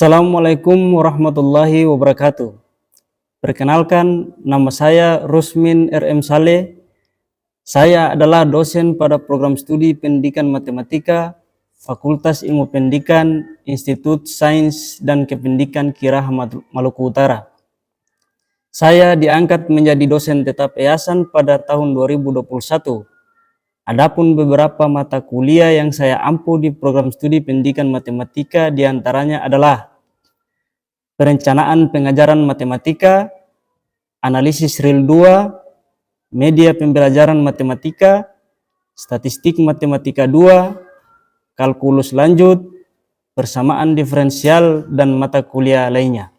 Assalamualaikum warahmatullahi wabarakatuh. Perkenalkan, nama saya Rusmin RM Saleh. Saya adalah dosen pada program studi Pendidikan Matematika, Fakultas Ilmu Pendidikan, Institut Sains dan Kependidikan Kiraha Maluku Utara. Saya diangkat menjadi dosen tetap yayasan pada tahun 2021. Adapun beberapa mata kuliah yang saya ampu di program studi Pendidikan Matematika diantaranya adalah Perencanaan Pengajaran Matematika, Analisis Real 2, Media Pembelajaran Matematika, Statistik Matematika 2, Kalkulus Lanjut, Persamaan Diferensial, dan mata kuliah lainnya.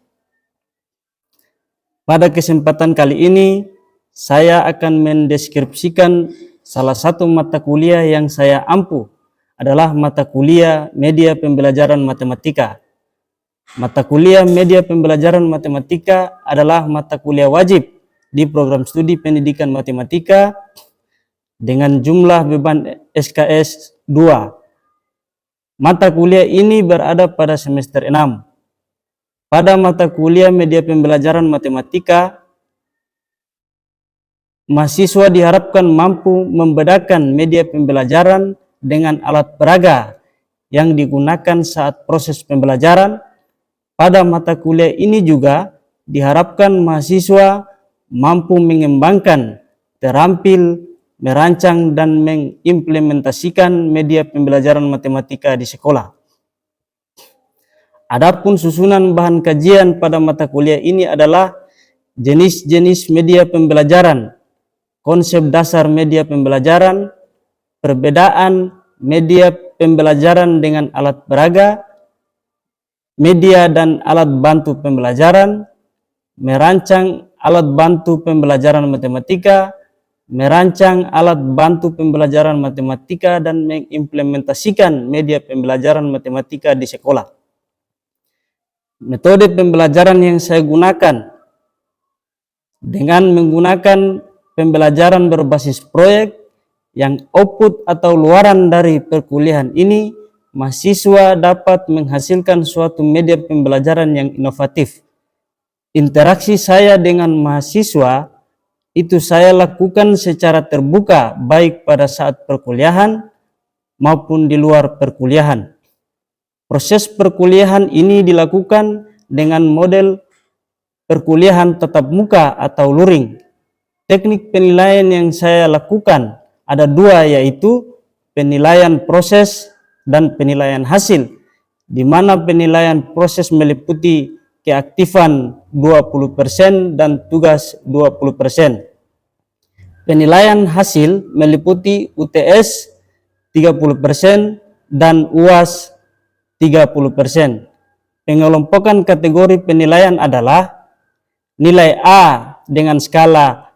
Pada kesempatan kali ini, saya akan mendeskripsikan salah satu mata kuliah yang saya ampu adalah mata kuliah Media Pembelajaran Matematika. Mata kuliah Media Pembelajaran Matematika adalah mata kuliah wajib di program studi Pendidikan Matematika dengan jumlah beban SKS 2. Mata kuliah ini berada pada semester 6. Pada mata kuliah Media Pembelajaran Matematika, mahasiswa diharapkan mampu membedakan media pembelajaran dengan alat peraga yang digunakan saat proses pembelajaran. Pada mata kuliah ini juga diharapkan mahasiswa mampu mengembangkan, terampil, merancang, dan mengimplementasikan media pembelajaran matematika di sekolah. Adapun susunan bahan kajian pada mata kuliah ini adalah jenis-jenis media pembelajaran, konsep dasar media pembelajaran, perbedaan media pembelajaran dengan alat peraga, media dan alat bantu pembelajaran, merancang alat bantu pembelajaran matematika, merancang alat bantu pembelajaran matematika, dan mengimplementasikan media pembelajaran matematika di sekolah. Metode pembelajaran yang saya gunakan dengan menggunakan pembelajaran berbasis proyek yang output atau luaran dari perkuliahan ini, mahasiswa dapat menghasilkan suatu media pembelajaran yang inovatif. Interaksi saya dengan mahasiswa itu saya lakukan secara terbuka baik pada saat perkuliahan maupun di luar perkuliahan. Proses perkuliahan ini dilakukan dengan model perkuliahan tatap muka atau luring. Teknik penilaian yang saya lakukan ada dua, yaitu penilaian proses dan penilaian hasil, di mana penilaian proses meliputi keaktifan 20% dan tugas 20%. Penilaian hasil meliputi UTS 30% dan UAS 30%. Pengelompokan kategori penilaian adalah nilai A dengan skala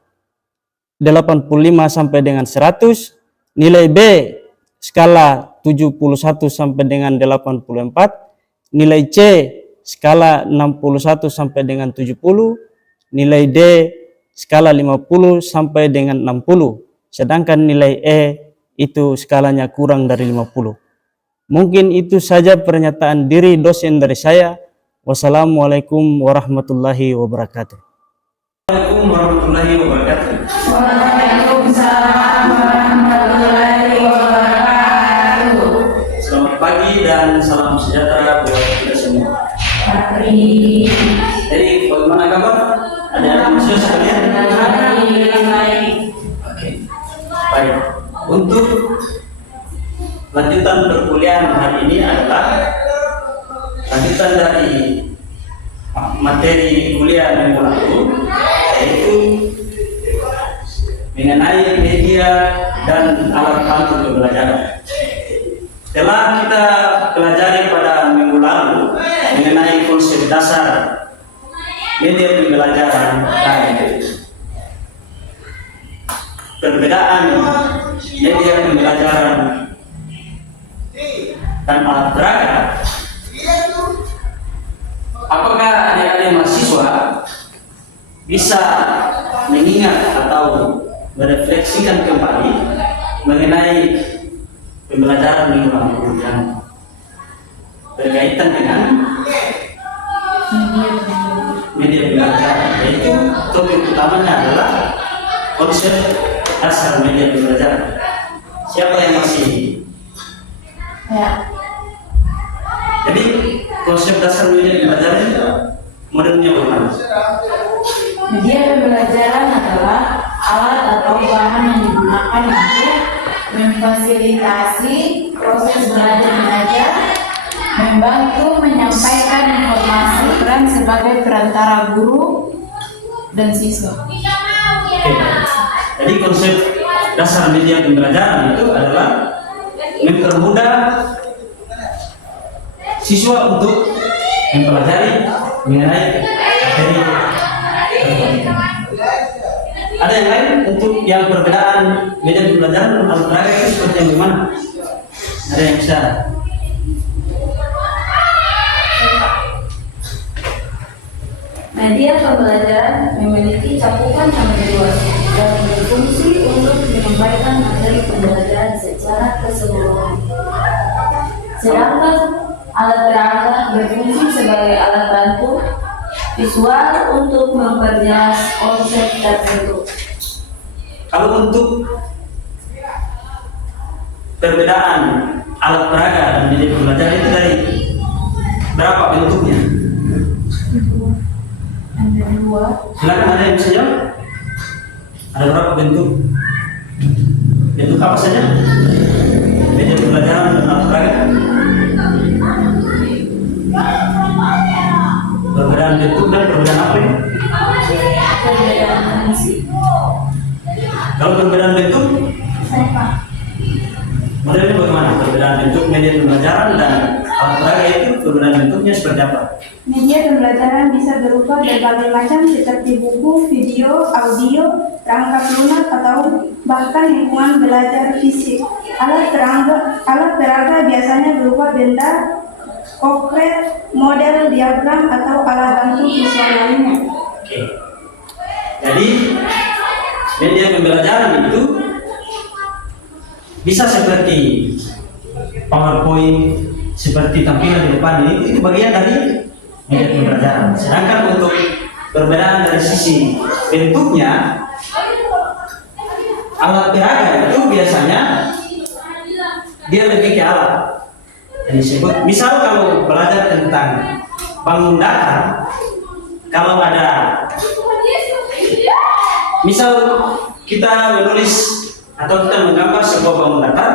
85 sampai dengan 100, nilai B skala 71 sampai dengan 84, nilai C skala 61 sampai dengan 70, nilai D skala 50 sampai dengan 60, sedangkan nilai E itu skalanya kurang dari 50. Mungkin itu saja pernyataan diri dosen dari saya. Wassalamualaikum warahmatullahi wabarakatuh. Waalaikumsalam warahmatullahi wabarakatuh. Waalaikumsalam warahmatullahi wabarakatuh. Selamat pagi dan salam sejahtera buat kita semua. Pagi. Jadi bagaimana kabar? Ada mahasiswa sekalian? Baik. Oke. Baik. Untuk lanjutan perkuliahan hari ini adalah lanjutan dari materi kuliah minggu lalu, yaitu mengenai media dan alat bantu pembelajaran. Setelah kita pelajari pada minggu lalu mengenai konsep dasar media pembelajaran dan perbedaan media pembelajaran dan alat peraga, apakah adik-adik mahasiswa bisa mengingat atau merefleksikan kembali mengenai pembelajaran minggu lalu yang berkaitan dengan Media pembelajaran, yaitu topik utamanya adalah konsep dasar media pembelajaran. Siapa yang masih? Ya. Jadi konsep dasar media pembelajaran itu modelnya bagaimana? Media pembelajaran adalah alat atau bahan yang digunakan untuk memfasilitasi proses belajar mengajar, membantu menyampaikan informasi, peran sebagai perantara guru dan siswa. Oke. Jadi konsep dasar media pembelajaran itu adalah mempermudah siswa untuk mempelajari mengenai materi. Ada yang lain untuk yang perbedaan media pembelajaran dan alat peraga itu seperti yang gimana? Ada yang bisa? Media pembelajaran memiliki cakupan yang luas dan berfungsi untuk menyampaikan materi pembelajaran secara keseluruhan. Sedangkan alat peraga berfungsi sebagai alat bantu visual untuk memperjelas konsep tertentu. Kalau untuk perbedaan alat peraga dan media pembelajaran itu dari berapa bentuknya? Ada dua. Silakan, ada yang bisa jawab? Ada berapa bentuk? Bentuk apa saja? Media pembelajaran dan alat peraga? Perbedaan bentuk dan perbedaan apa ya? Perbedaan fungsi. Kalau perbedaan bentuk, modelnya bagaimana? Perbedaan bentuk media pembelajaran dan alat peraga itu perbedaan bentuknya seperti apa? Media pembelajaran bisa berupa berbagai macam seperti buku, video, audio, perangkat lunak atau bahkan lingkungan belajar fisik. Alat peraga biasanya berupa benda konkret, model, diagram atau alat bantu visual lainnya. Oke. Jadi media pembelajaran itu bisa seperti PowerPoint, seperti tampilan di depan ini, itu bagian dari media pembelajaran. Sedangkan untuk perbedaan dari sisi bentuknya, alat peraga itu biasanya dia lebih ke alat yang disebut. Misal kalau belajar tentang bangun datar, kalau ada, misal kita menulis atau kita menggambar sebuah bangun datar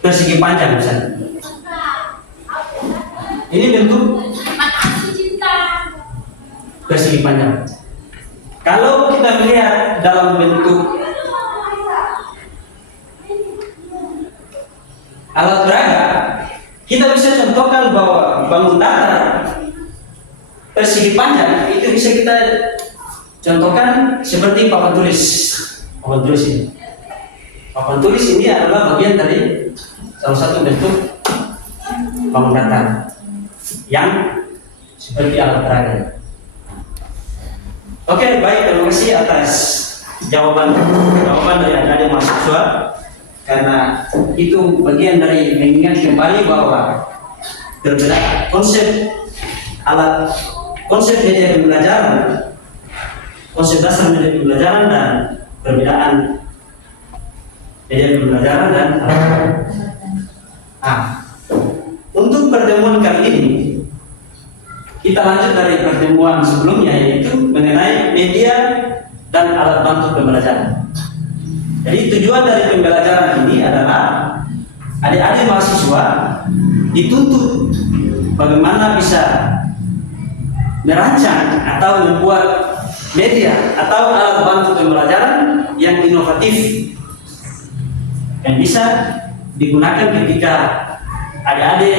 persegi panjang misalnya. Ini bentuk persegi panjang. Kalau kita melihat dalam bentuk alat peraga, kita bisa contohkan bahwa bangun datar persegi panjang itu bisa kita contohkan seperti papan tulis. Papan tulis ini. Papan tulis ini adalah bagian dari salah satu bentuk bangun datar yang seperti alat peraga. Oke, baik, terima kasih atas jawaban dari adik-adik mahasiswa, karena itu bagian dari mengingat kembali bahwa berbeda konsep media pembelajaran, konsep dasar media pembelajaran dan perbedaan media pembelajaran dan untuk pertemuan kali ini kita lanjut dari pertemuan sebelumnya, yaitu mengenai media dan alat bantu pembelajaran. Jadi tujuan dari pembelajaran ini adalah adik-adik mahasiswa dituntut bagaimana bisa merancang atau membuat media atau alat bantu pembelajaran yang inovatif yang bisa digunakan ketika adik-adik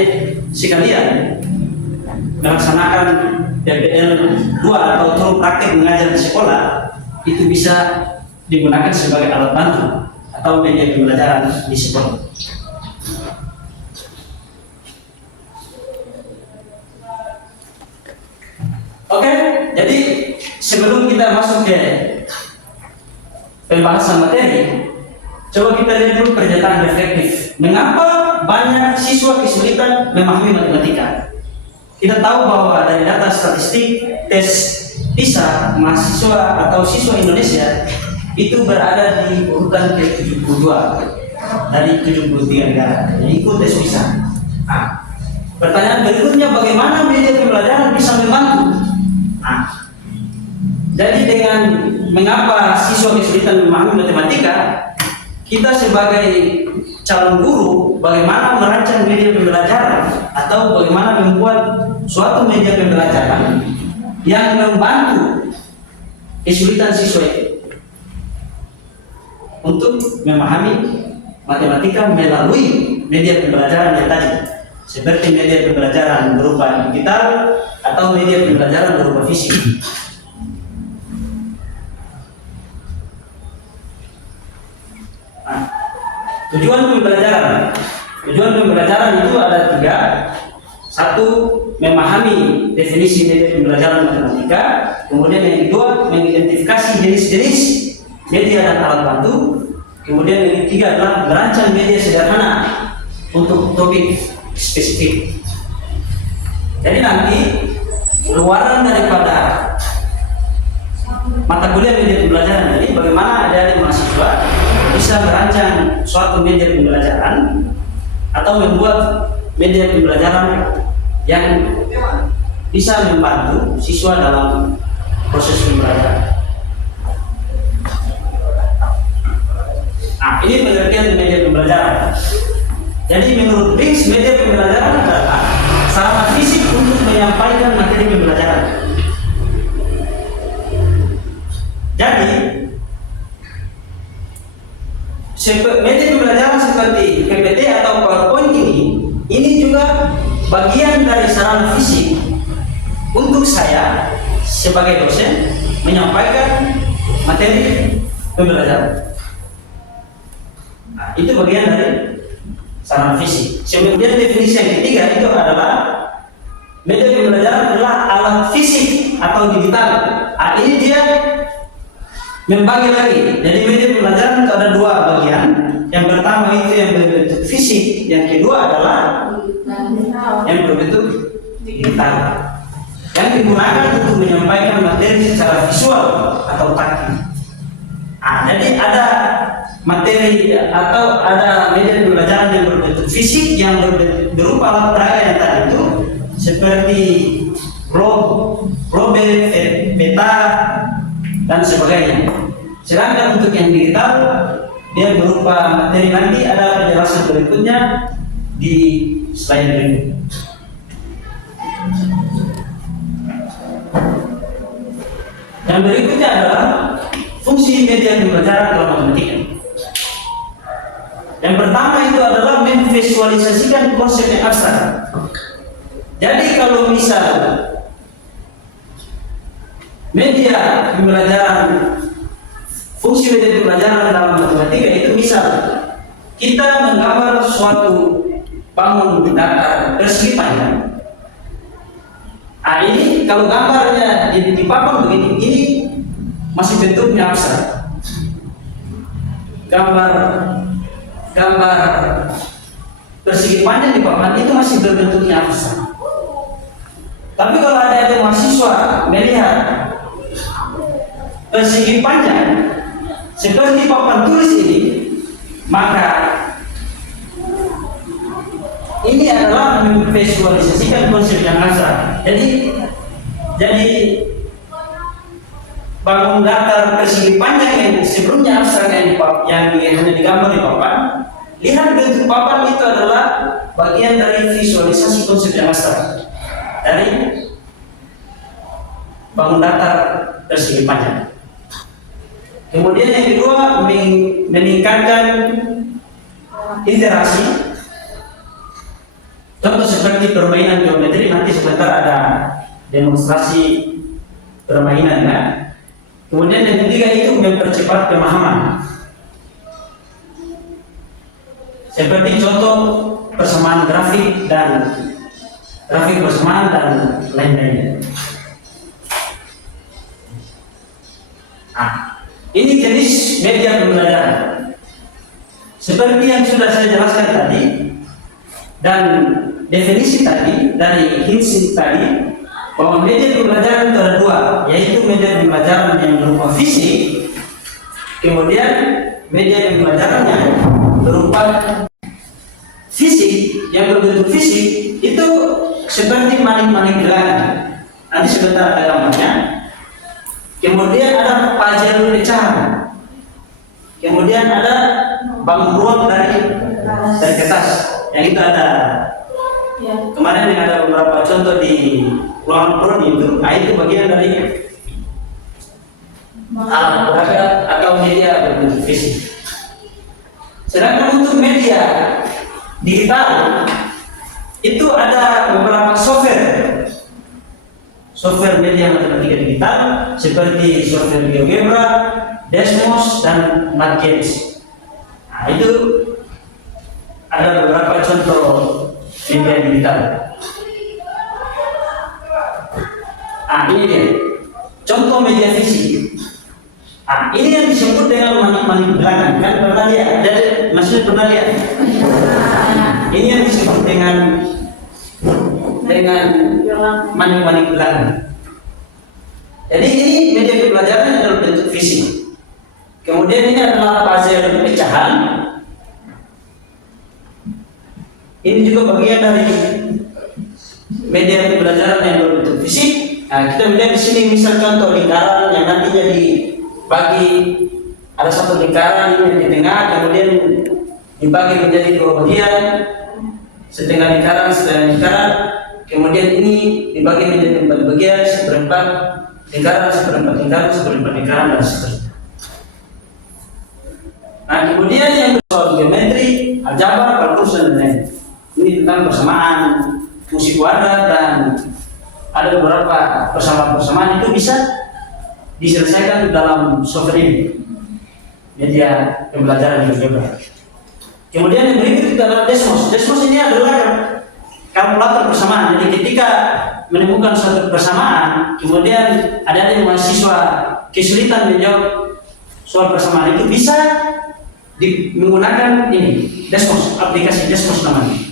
sekalian melaksanakan PPL 2 atau turun praktik mengajar di sekolah. Itu bisa digunakan sebagai alat bantu atau media pembelajaran di sekolah. Oke, jadi sebelum kita masuk ke pembahasan materi, coba kita lihat dulu pernyataan reflektif. Mengapa banyak siswa kesulitan memahami matematika? kita tahu bahwa dari data statistik tes PISA mahasiswa atau siswa Indonesia itu berada di urutan ke-72 dari 73 negara yang ikut tes PISA. Nah, pertanyaan berikutnya, bagaimana media pembelajaran bisa membantu? Nah, jadi dengan mengapa siswa kesulitan memahami matematika, kita sebagai calon guru bagaimana merancang media pembelajaran atau bagaimana membuat suatu media pembelajaran yang membantu kesulitan siswa itu untuk memahami matematika melalui media pembelajaran yang tadi, seperti media pembelajaran berupa digital atau media pembelajaran berupa fisik. Nah, tujuan pembelajaran itu ada 3. Satu, memahami definisi media pembelajaran matematika. Kemudian yang kedua, mengidentifikasi jenis-jenis media dan alat bantu. Kemudian yang ketiga adalah merancang media sederhana untuk topik spesifik. Jadi nanti keluaran daripada mata kuliah media pembelajaran ini, bagaimana adik-adik mahasiswa bisa merancang suatu media pembelajaran atau membuat media pembelajaran yang bisa membantu siswa dalam proses pembelajaran. Nah, ini pengertian media pembelajaran. Jadi menurut Briggs, media pembelajaran adalah sarana fisik untuk menyampaikan materi pembelajaran. Jadi media pembelajaran seperti PPT atau PowerPoint ini juga bagian dari sarana fisik untuk saya sebagai dosen menyampaikan materi pembelajaran. Nah, itu bagian dari sarana fisik. Kemudian definisi yang ketiga itu adalah media pembelajaran adalah alat fisik atau digital. Nah, ini dia membagi lagi. Jadi media pembelajaran itu ada 2 bagian. Yang pertama itu yang berbentuk fisik, yang kedua adalah yang berbentuk digital, yang digunakan untuk menyampaikan materi secara visual atau taktil. Nah, jadi ada materi atau ada media pembelajaran yang berbentuk fisik yang berupa alat peraga yang tadi itu, seperti probe, peta dan sebagainya. Sedangkan untuk yang digital dia berupa materi, nanti ada penjelasan berikutnya di slide berikut. Yang berikutnya adalah fungsi media pembelajaran dalam matematika. Yang pertama itu adalah memvisualisasikan konsep yang abstrak. Jadi kalau misal media pembelajaran, fungsi media pembelajaran dalam matematika itu misal kita menggambar suatu bangun datar persegi panjang. Nah, ini kalau gambarnya di papan begini, ini masih bentuknya abstrak. Gambar persegi panjang di papan itu masih berbentuknya abstrak. Tapi kalau ada mahasiswa melihat persegi panjang seperti papan tulis ini, maka ini adalah memvisualisasikan konsep yang abstrak. Jadi bangun datar persegi panjang yang sebelumnya abstrak yang hanya digambar di papan, lihat bentuk papan itu adalah bagian dari visualisasi konsep yang abstrak dari bangun datar persegi panjang. Kemudian yang kedua, meningkatkan interaksi. Contoh seperti permainan geometri, nanti sebentar ada demonstrasi permainan ya. Kemudian yang ketiga itu mempercepat pemahaman. Seperti contoh persamaan grafik persamaan dan lain-lainnya. Nah, ini jenis media pembelajaran. Seperti yang sudah saya jelaskan tadi, dan definisi tadi dari Hinsi tadi bahwa media pembelajaran itu ada dua, yaitu media pembelajaran yang berupa fisik, kemudian media pembelajaran yang berupa fisik, yang berbentuk fisik itu seperti manik-manik gelangan. Nanti sebentar ada gambarnya. Kemudian ada pajal pecahan. Kemudian ada bangun ruang dari kertas. Yang itu ada. Kemarin yang ada beberapa contoh di ruangan prodi itu, itu bagian dari alat peraga atau media berbentuk fisik. Sedangkan untuk media digital itu ada beberapa software media matematika digital seperti software GeoGebra, Desmos, dan MathGames. Nah, itu ada beberapa contoh media digital. Nah, ini dia contoh media fisik. Nah, ini yang disebut dengan manik-manik belakang, kan pernah lihat? Jadi maksudnya pernah lihat? Ini yang disebut dengan manik-manik belakang. Jadi ini media pembelajaran dalam bentuk fisik. Kemudian ini adalah puzzle pecahan. Ini juga bagian dari media pembelajaran yang berbentuk fisik. Nah, kita melihat di sini misal contoh lingkaran yang nantinya dibagi, ada satu lingkaran ini di tengah, kemudian dibagi menjadi dua bagian, setengah lingkaran, kemudian ini dibagi menjadi 4 bagian, seperempat lingkaran, seperempat lingkaran, dan seterusnya. Nah, kemudian yang soal geometri, aljabar, kalkulus, dan lain-lain. Ini tentang persamaan, fungsi kuadrat, dan ada beberapa persamaan-persamaan itu bisa diselesaikan dalam software ini, media pembelajaran GeoGebra. Kemudian yang berikut itu adalah Desmos. Desmos ini adalah kalkulator persamaan. Jadi ketika menemukan suatu persamaan, kemudian ada mahasiswa kesulitan menjawab soal persamaan itu, bisa menggunakan ini Desmos, aplikasi Desmos namanya.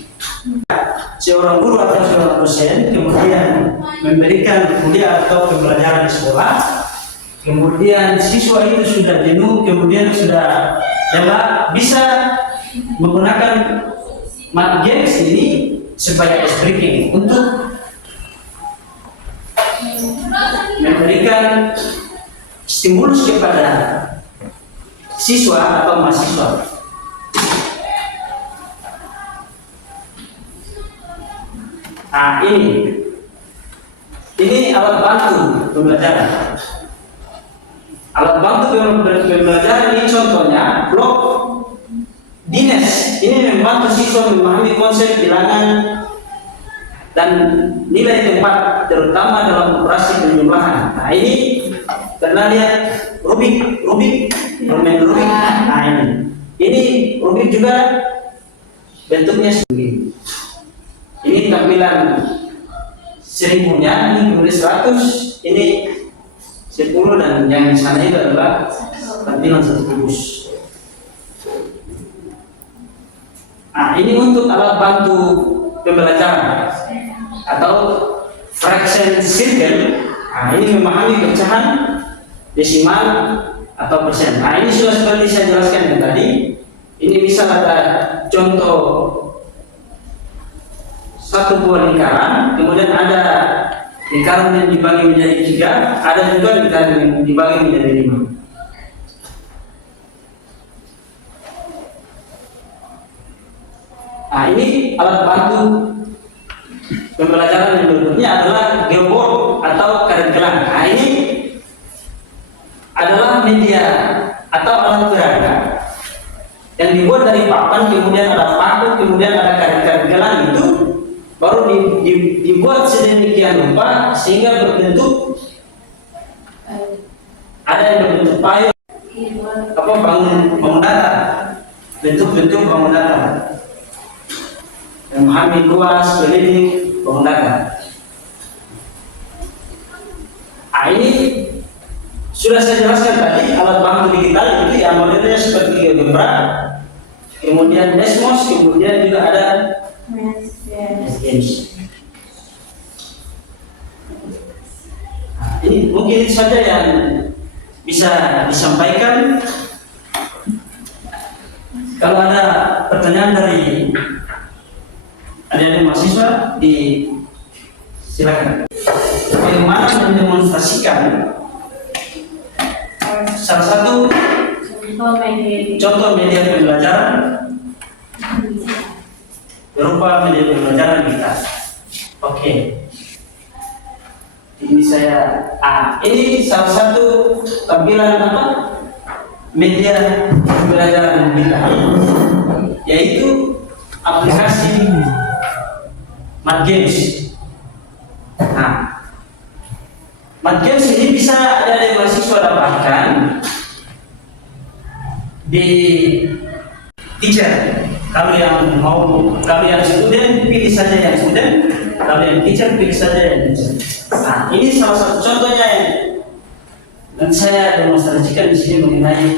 Seorang guru atau seorang dosen kemudian memberikan kuliah atau pembelajaran di sekolah, kemudian siswa itu sudah jenuh, kemudian sudah lelah, bisa menggunakan MathGames ini sebagai ice breaking untuk memberikan stimulus kepada siswa atau mahasiswa. Nah, ini alat bantu pembelajaran. Alat bantu pembelajaran ini contohnya blok Dines. Ini membantu siswa memahami konsep bilangan dan nilai tempat, terutama dalam operasi penjumlahan. Nah, ini pernah lihat Rubik. Nah, ini Rubik juga bentuknya seperti ini, tampilan 1000-nya, ini kemudian 100, ini 10, dan yang di sana itu adalah tampilan 1 kubus. Nah, ini untuk alat bantu pembelajaran atau fraction circle. Nah, ini memahami pecahan, desimal, atau persen. Nah, ini sudah seperti saya jelaskan yang tadi. Ini bisa ada contoh satu buah lingkaran, kemudian ada lingkaran yang dibagi menjadi 3, ada juga lingkaran yang dibagi menjadi 5. Nah, ini alat bantu pembelajaran yang berikutnya adalah geoboard atau karet gelang. Nah, ini adalah media atau alat peraga yang dibuat dari papan, kemudian ada paku, kemudian ada karet-karet gelang, itu baru dibuat sedemikian rupa sehingga berbentuk, ada yang berbentuk payung, bangun datar, bentuk-bentuk bangun datar, memahami luas, belidik, bangun datar. Nah, ini sudah saya jelaskan tadi, alat bantu digital itu yang modelnya seperti GeoGebra, kemudian Desmos, kemudian juga ada games. Nah, ini mungkin itu saja yang bisa disampaikan. Kalau ada pertanyaan dari adik-adik mahasiswa, silakan. Bagaimana mendemonstrasikan salah satu contoh media pembelajaran berupa media pembelajaran kita. Oke. Ini ini salah satu tampilan media pembelajaran kita, yaitu aplikasi MatGames. Nah, MatGames ini bisa ada mahasiswa dapatkan di teacher. Kalau yang student pilih saja yang student, kalau yang teacher pilih saja yang teacher. Nah, ini salah satu contohnya yang dan saya demonstrasikan di sini mengenai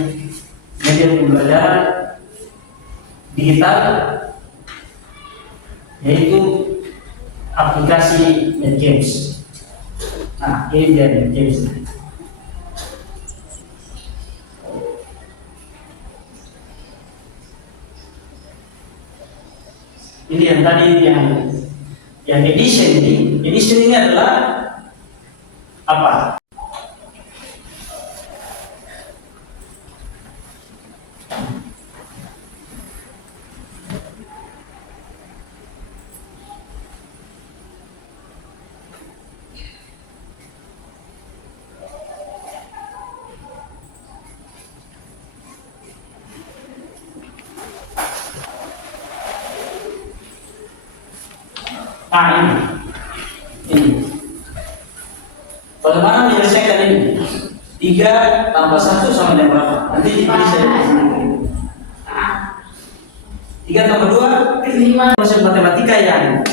media pembelajaran digital, yaitu aplikasi MatGames. Nah, ini dia MatGames. Ini yang tadi yang edition ini adalah apa? Ini. Bagaimana menyelesaikan ini? 3 tambah 1 sama dengan berapa? Nanti dipilih saya. 3 tambah 2, 5. Proses matematika yang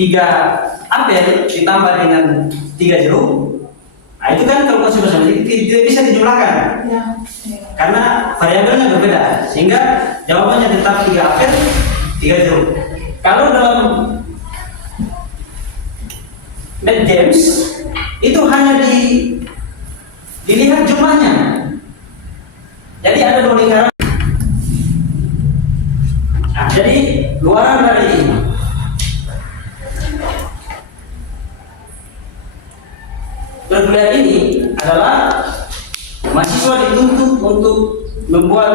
3 ampere ditambah dengan 3 jeruk. Nah, itu kan kalau konsep matematika tidak bisa dijumlahkan. Ya. Karena variabelnya berbeda, sehingga jawabannya tetap 3 ampere, 3 jeruk. Kalau dalam MatGames itu hanya dilihat jumlahnya. Jadi ada 2 lingkaran. Nah, jadi luaran dari ini perkuliahan ini adalah mahasiswa dituntut untuk membuat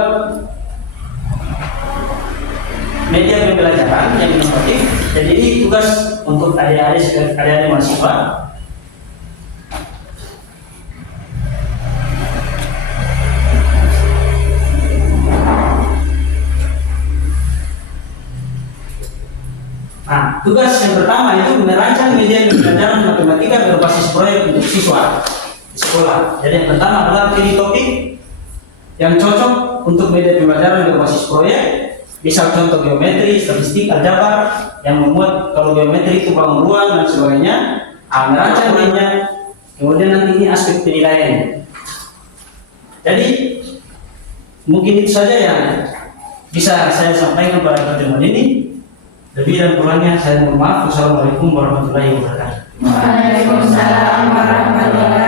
media pembelajaran yang inovatif. Jadi ini tugas untuk adik-adik mahasiswa. Nah, tugas yang pertama itu merancang media pembelajaran matematika berbasis proyek untuk siswa di sekolah. Jadi yang pertama adalah pilih topik yang cocok untuk media pembelajaran berbasis proyek. Misal contoh geometri, statistik, aljabar, yang memuat kalau geometri itu bangun ruang dan sebagainya. Merancang media, kemudian nanti ini aspek penilaian. Jadi mungkin itu saja yang bisa saya sampaikan pada pertemuan ini. Lebih dan kurangnya saya mohon maaf. Wassalamualaikum warahmatullahi wabarakatuh. Waalaikumsalam warahmatullahi wabarakatuh.